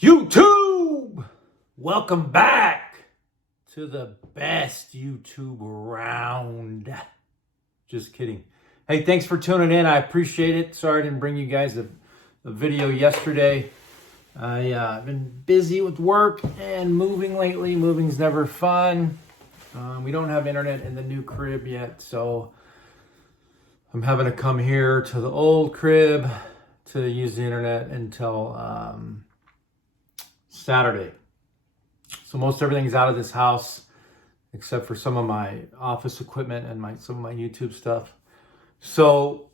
YouTube! Welcome back to the best YouTube around. Just kidding. Hey, thanks for tuning in. I appreciate it. Sorry I didn't bring you guys a video yesterday. I've been busy with work and moving lately. Moving's never fun. We don't have internet in the new crib yet, so I'm having to come here to the old crib to use the internet until Saturday. So most everything's out of this house except for some of my office equipment and some of my YouTube stuff. So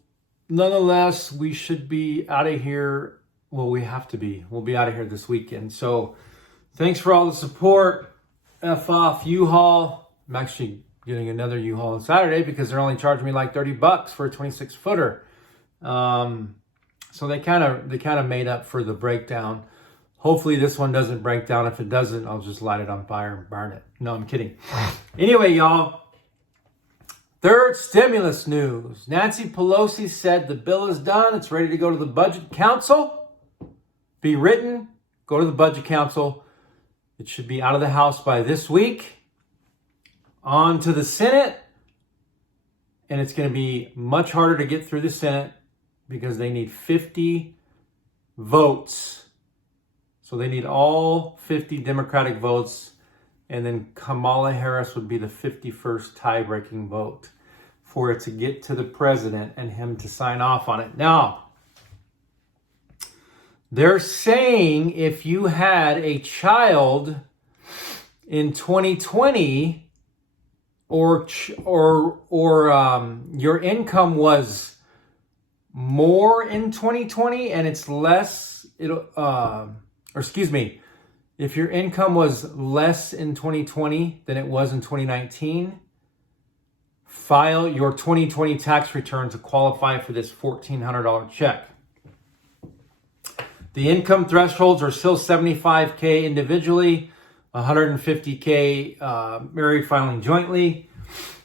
nonetheless, we should be out of here. Well, we have to be. We'll be out of here this weekend. So thanks for all the support. Off Uhaul. I'm actually getting another U-Haul on Saturday because they're only charging me like $30 for a 26 footer. So they kind of made up for the breakdown. Hopefully this one doesn't break down. If it doesn't, I'll just light it on fire and burn it. No, I'm kidding. Anyway, y'all. Third stimulus news. Nancy Pelosi said the bill is done. It's ready to go to the Budget Council. Be written. Go to the Budget Council. It should be out of the House by this week. On to the Senate. And it's going to be much harder to get through the Senate because they need 50 votes. So they need all 50 Democratic votes, and then Kamala Harris would be the 51st tie-breaking vote for it to get to the president and him to sign off on it. Now, they're saying if you had a child in 2020 or your income was more in 2020 and it's less, if your income was less in 2020 than it was in 2019, file your 2020 tax return to qualify for this $1,400 check. The income thresholds are still $75K individually, $150K married filing jointly.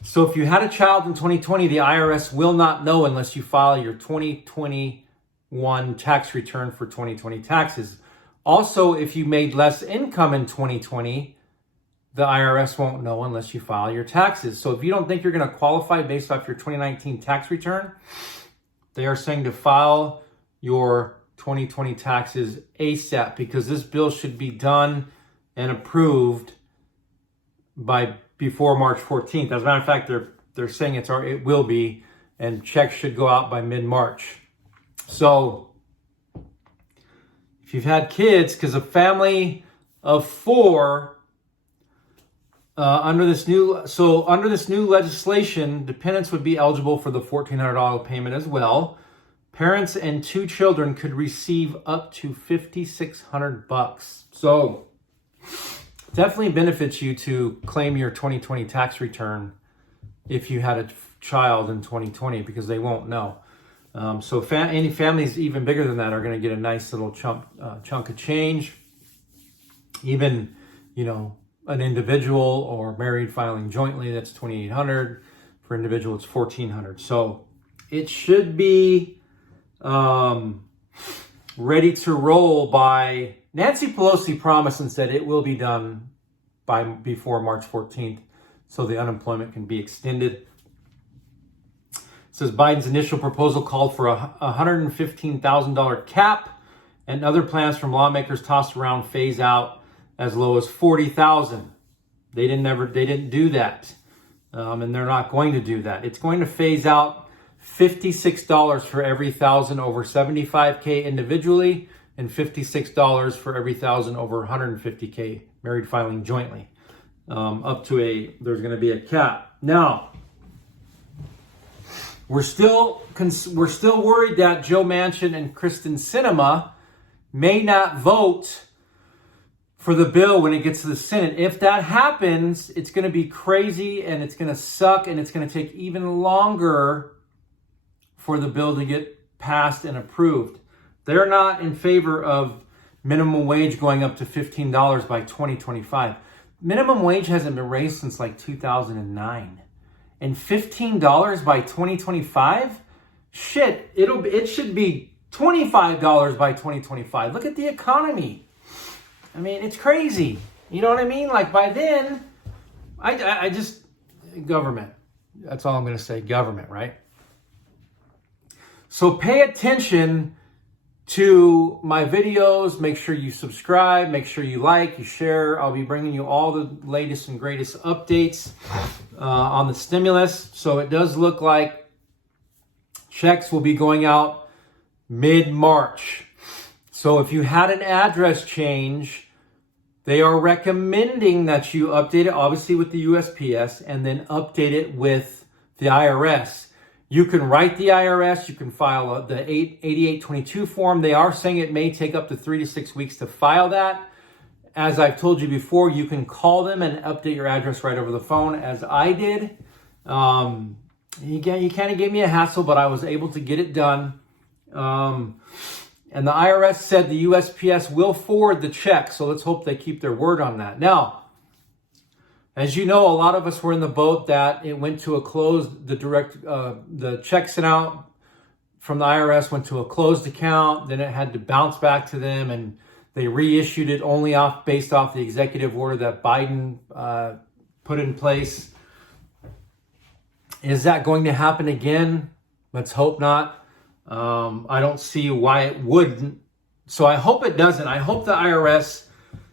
So if you had a child in 2020, the IRS will not know unless you file your 2021 tax return for 2020 taxes. Also, if you made less income in 2020, the IRS won't know unless you file your taxes. So if you don't think you're going to qualify based off your 2019 tax return, they are saying to file your 2020 taxes ASAP because this bill should be done and approved before March 14th. As a matter of fact, they're saying it will be, and checks should go out by mid-March. So if you've had kids, because a family of 4 under this new legislation, dependents would be eligible for the $1,400 payment as well. Parents and 2 children could receive up to $5,600. So definitely benefits you to claim your 2020 tax return if you had a child in 2020 because they won't know. So any families even bigger than that are going to get a nice little chunk of change. Even, an individual or married filing jointly, that's $2,800. For individual, it's $1,400. So it should be ready to roll by. Nancy Pelosi promised and said it will be done before March 14th, so the unemployment can be extended. It says Biden's initial proposal called for a $115,000 cap, and other plans from lawmakers tossed around phase out as low as $40,000. They didn't do that, and they're not going to do that. It's going to phase out $56 for every 1,000 over 75K individually, and $56 for every 1,000 over 150K married filing jointly. There's going to be a cap. Now, we're still worried that Joe Manchin and Kristen Sinema may not vote for the bill when it gets to the Senate. If that happens, it's going to be crazy and it's going to suck and it's going to take even longer for the bill to get passed and approved. They're not in favor of minimum wage going up to $15 by 2025. Minimum wage hasn't been raised since like 2009. And $15 by 2025? Shit, it should be $25 by 2025. Look at the economy. I mean, it's crazy. You know what I mean? Like by then, I just, government. That's all I'm going to say, government, right? So pay attention to my videos. Make sure you subscribe. Make sure you like, you share. I'll be bringing you all the latest and greatest updates on the stimulus. So it does look like checks will be going out mid-March. So if you had an address change, they are recommending that you update it, obviously, with the USPS and then update it with the IRS. You can write the IRS. You can file the 8822 form. They are saying it may take up to 3 to 6 weeks to file that. As I've told you before, you can call them and update your address right over the phone, as I did. You kind of gave me a hassle, but I was able to get it done. And the IRS said the USPS will forward the check, so let's hope they keep their word on that. Now, as you know, a lot of us were in the boat that it went to a closed, the check sent out from the IRS went to a closed account, then it had to bounce back to them, and they reissued it only based off the executive order that Biden put in place. Is that going to happen again? Let's hope not. I don't see why it wouldn't. So I hope it doesn't. I hope the IRS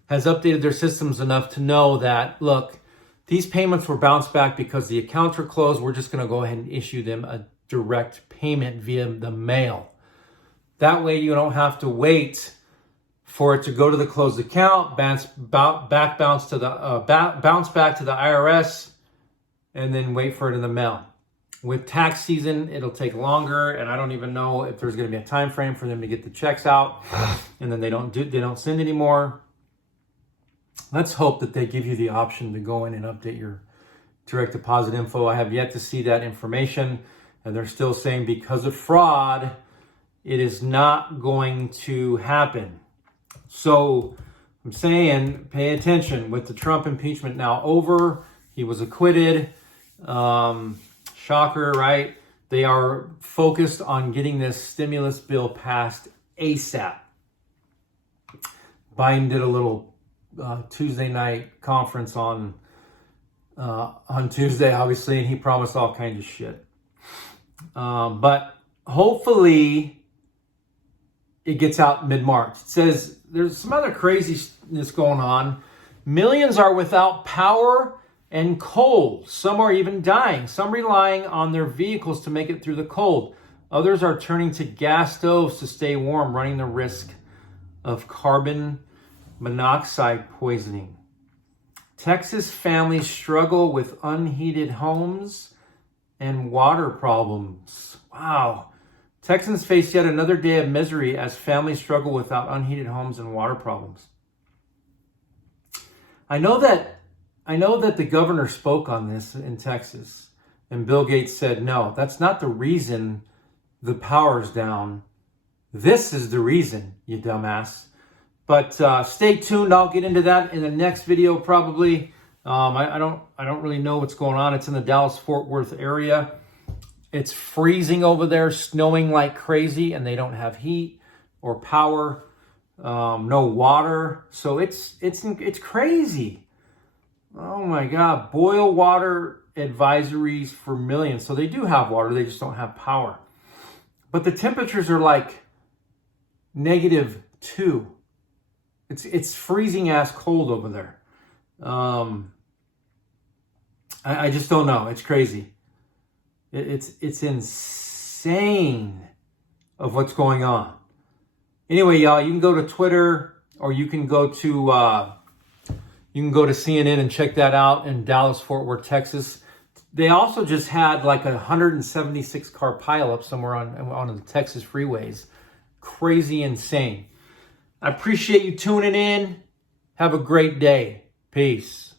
has updated their systems enough to know that, look, these payments were bounced back because the accounts were closed. We're just going to go ahead and issue them a direct payment via the mail. That way you don't have to wait for it to go to the closed account, bounce back to the IRS, and then wait for it in the mail. With tax season, it'll take longer, and I don't even know if there's going to be a time frame for them to get the checks out, and then they don't send anymore. Let's hope that they give you the option to go in and update your direct deposit info. I have yet to see that information, and they're still saying because of fraud, it is not going to happen. So I'm saying pay attention. With the Trump impeachment now over, he was acquitted. Shocker, right? They are focused on getting this stimulus bill passed ASAP. Biden did a little Tuesday night conference on Tuesday, obviously, and he promised all kinds of shit. But hopefully it gets out mid-March. It says there's some other craziness going on. Millions are without power and cold. Some are even dying. Some relying on their vehicles to make it through the cold. Others are turning to gas stoves to stay warm, running the risk of carbon monoxide poisoning. Texas families struggle with unheated homes and water problems. Wow. Texans face yet another day of misery as families struggle without unheated homes and water problems. I know that the governor spoke on this in Texas, and Bill Gates said, no, that's not the reason the power's down. This is the reason, you dumbass. But stay tuned. I'll get into that in the next video probably. I don't really know what's going on. It's in the Dallas-Fort Worth area. It's freezing over there, snowing like crazy, and they don't have heat or power, no water. So it's crazy. Oh my God, boil water advisories for millions. So they do have water, they just don't have power. But the temperatures are like -2. It's freezing ass cold over there. I just don't know. It's crazy. It's insane of what's going on. Anyway, y'all, you can go to Twitter or you can go to CNN and check that out in Dallas-Fort Worth, Texas. They also just had like a 176 car pileup somewhere on the Texas freeways. Crazy insane. I appreciate you tuning in. Have a great day. Peace.